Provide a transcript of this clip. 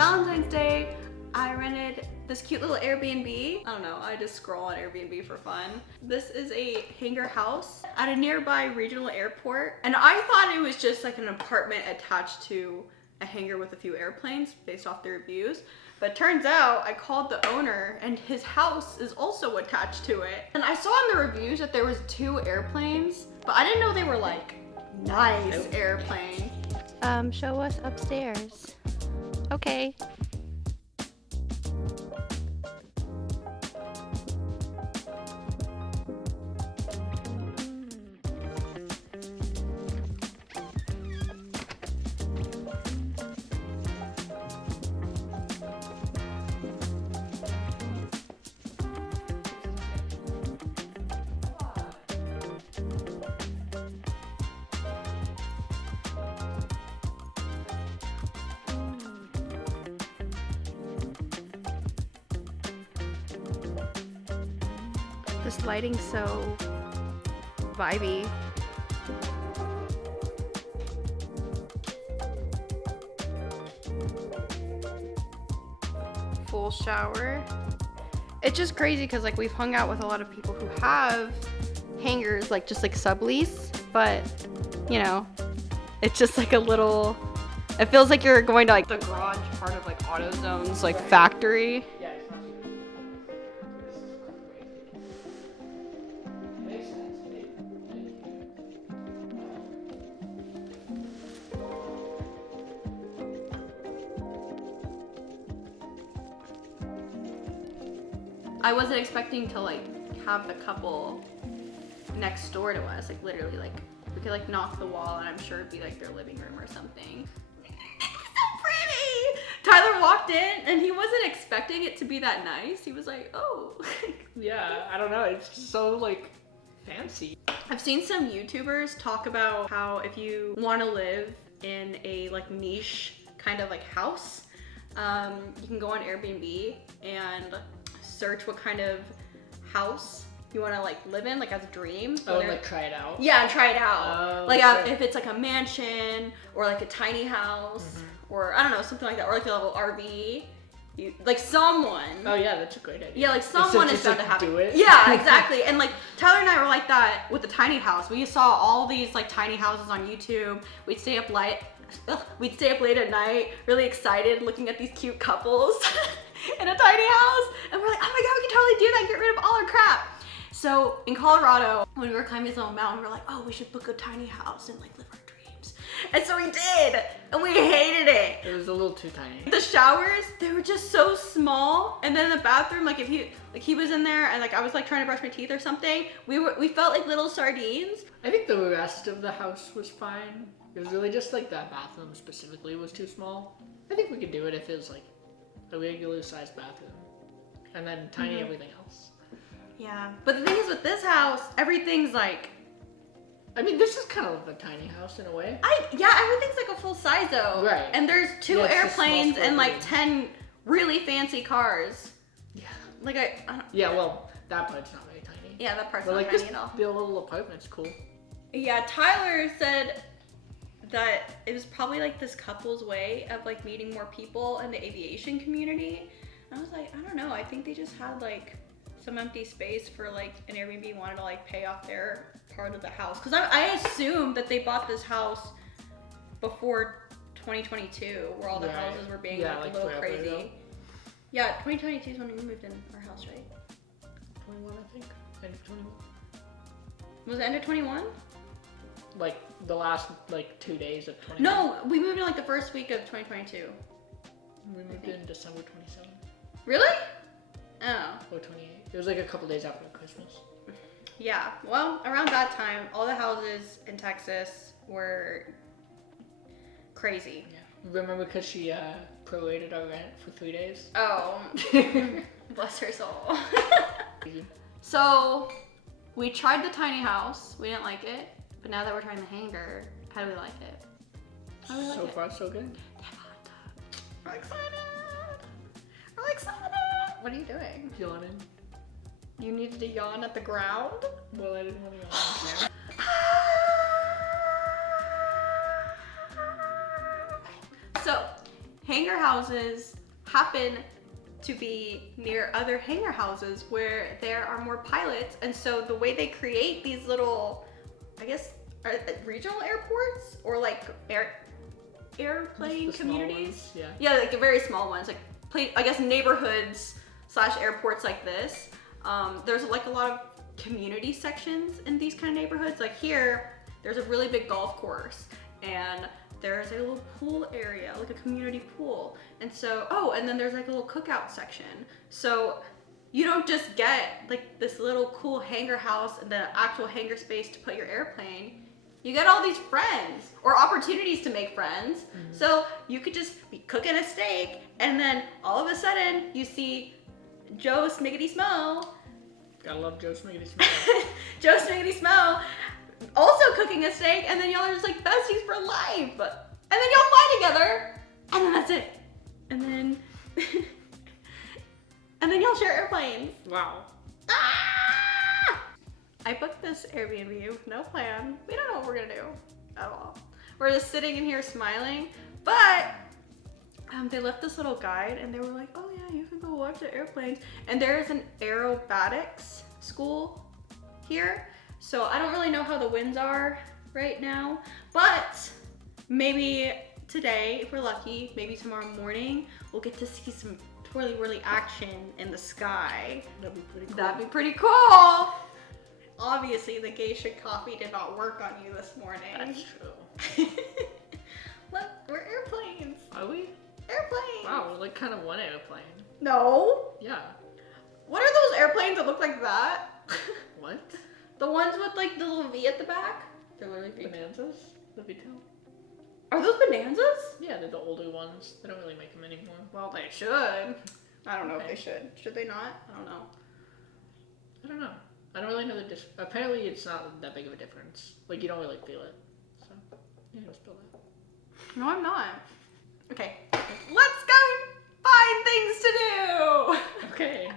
Valentine's Day, I rented this cute little Airbnb. I don't know, I just scroll on Airbnb for fun. This is a hangar house at a nearby regional airport. And I thought it was just like an apartment attached to a hangar with a few airplanes based off the reviews. But turns out I called the owner and his house is also attached to it. And I saw in the reviews that there was 2 airplanes, but I didn't know they were like nice airplanes. Show us upstairs. Okay. This lighting's so vibey. Full shower. It's just crazy because like we've hung out with a lot of people who have hangars, like just like sublease, but you know, it's just like a little, it feels like you're going to like the garage part of like AutoZone's like factory. I wasn't expecting to like have the couple next door to us, like literally like we could like knock the wall and I'm sure it'd be like their living room or something. It's so pretty! Tyler walked in and he wasn't expecting it to be that nice. He was like, oh. Yeah, I don't know, it's just so like fancy. I've seen some YouTubers talk about how if you want to live in a like niche kind of like house, you can go on Airbnb and search what kind of house you want to like live in, like as a dream. Oh, like try it out? Yeah, and try it out. Oh, like sure. if it's like a mansion or like a tiny house or I don't know, something like that, or like a little RV. Like someone. Oh yeah, that's a great idea. Yeah, like someone is about to have do it. Yeah, exactly. And like Tyler and I were like that with the tiny house. We saw all these like tiny houses on YouTube. We'd stay up late at night, really excited, looking at these cute couples in a tiny house. And we're like, oh my God, we can totally do that and get rid of all our crap. So in Colorado, when we were climbing this little mountain, we were like, oh, we should book a tiny house and like live our dreams. And so we did, and we hated it. It was a little too tiny. The showers, they were just so small. And then in the bathroom, like if he was in there and like I was like trying to brush my teeth or something, we felt like little sardines. I think the rest of the house was fine. It was really just like that bathroom specifically was too small. I think we could do it if it was like a regular sized bathroom. And then tiny everything else. Yeah, but the thing is with this house, everything's like... I mean, this is kind of like a tiny house in a way. Everything's like a full size though. Right. And there's 2 airplanes and like room. 10 really fancy cars. Yeah. Like I don't... Yeah, well, that part's not very tiny. Yeah, that part's But not like tiny this at all. little apartment's cool. Yeah, Tyler said that it was probably like this couple's way of like meeting more people in the aviation community. And I was like, I don't know, I think they just had like some empty space for like an Airbnb wanted to like pay off their part of the house. Cause I assumed that they bought this house before 2022 where all the houses were being like a little crazy. Ago. Yeah, 2022 is when we moved in our house, right? 21, I think. End of 21. Was it end of 21? Like the last like 2 days of 21. No, we moved in like the first week of 2022. We moved in December 27th. Really? Oh. Or 28. It was like a couple days after Christmas. Yeah, well, around that time, all the houses in Texas were crazy. Yeah. Remember because she prorated our rent for 3 days? Oh, bless her soul. So, we tried the tiny house. We didn't like it. But now that we're trying the hangar, how do we like it? How do we like So it? far, so good. We're excited. We're excited. What are you doing? Yawning. You needed to yawn at the ground? Well, I didn't want to yawn. So, hangar houses happen to be near other hangar houses where there are more pilots, and so the way they create these little, I guess, regional airports or like airplane The small communities. ones, yeah. Yeah, like the very small ones, like I guess neighborhoods / airports like this. There's like a lot of community sections in these kind of neighborhoods. Like here, there's a really big golf course, and there's a little pool area, like a community pool. And so, oh, and then there's like a little cookout section. So you don't just get like this little cool hangar house and the actual hangar space to put your airplane. You get all these friends or opportunities to make friends. Mm-hmm. So you could just be cooking a steak, and then all of a sudden you see Joe Smiggity Smo. Gotta love Joe Smiggity Smo. Joe Smiggity Smo also cooking a steak, and then y'all are just like besties for life. And then y'all fly together, and then that's it. And then and then y'all share airplanes. Wow. Ah! I booked this Airbnb with no plan. We don't know what we're gonna do at all. We're just sitting in here smiling, but they left this little guide, and they were like, oh yeah, you can go watch the airplanes. And there's an aerobatics school here. So I don't really know how the winds are right now, but maybe today, if we're lucky, maybe tomorrow morning, we'll get to see some twirly-whirly action in the sky. That'd be pretty cool. That'd be pretty cool. Obviously, the geisha coffee did not work on you this morning. That's true. Look, we're airplanes. Are we? Airplanes. Wow, we're like kind of one airplane. No. Yeah. What are those airplanes that look like that? What? The ones with like the little V at the back? They're literally V. Bonanzas? The Vitel? Are those bonanzas? Yeah, they're the older ones. They don't really make them anymore. Well, they should. I don't know if Okay. they should. Should they not? I don't know. I don't know. I don't really know the difference. Apparently, it's not that big of a difference. Like, you don't really feel it. So, yeah, just spill that. No, I'm not. Okay. Let's go find things to do. Okay.